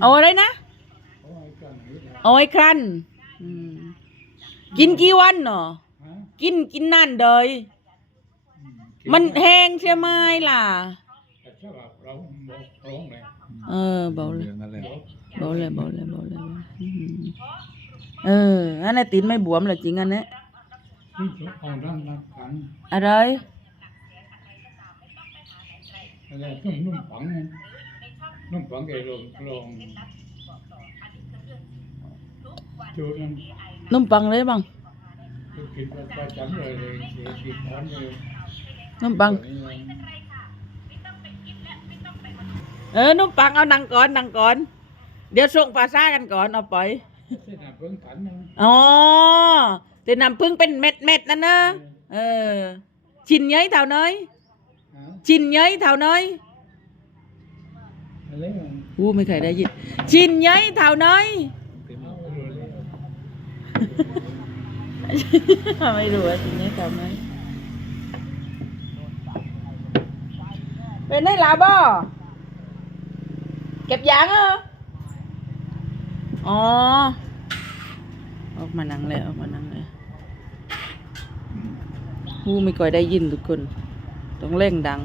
เอาอะไรนะ เอาไอ้กันนี่แหละเอาไอ้ครันอืมกินกี่วันเนาะฮะกินกินนานเดยอืมันแห้งใช่ไหมล่ะแต่ถ้าว่าเราบอกร้องเลยเออเบาเลยนั่นแหละเบาเลยเบาเลยเบาเลยอืมเอออันนี้นตีนไม่บวมเลยจริงอันนี้นี่จะเอาด้านนั้นขันอะไรอะไรต้มนุ่มปัง นุ่มปังแกลงลงจูนั้นนุ่มปังเลยบ้างก็กินประจำเลยเลยกินร้อนเลยนุ่มปัง เออนุ่มปังเอานังก่อนนังก่อน เดี๋ยวส่งภาษากันก่อนเอาไปเส้นหนาเพิ่งขันนะอ๋อแต่น้ำพึ่งเป็นเม็ดเม็ดๆนั่นนะเออ ชินเย้ยเท่าน้อย ฮะ ชินเย้ยเท่าน้อย อู้ไม่เคยได้ยินชินย้ยเท่าน้อยไม่รู้ว่าชินย้ยเท่าน้อยเป็นไงล่ะบ่เก็บยางเหรออ๋อออกมานั่งเลยออกมานั่งเลยหูไม่ค่อยได้ยินทุกคน ต้องเร่งดัง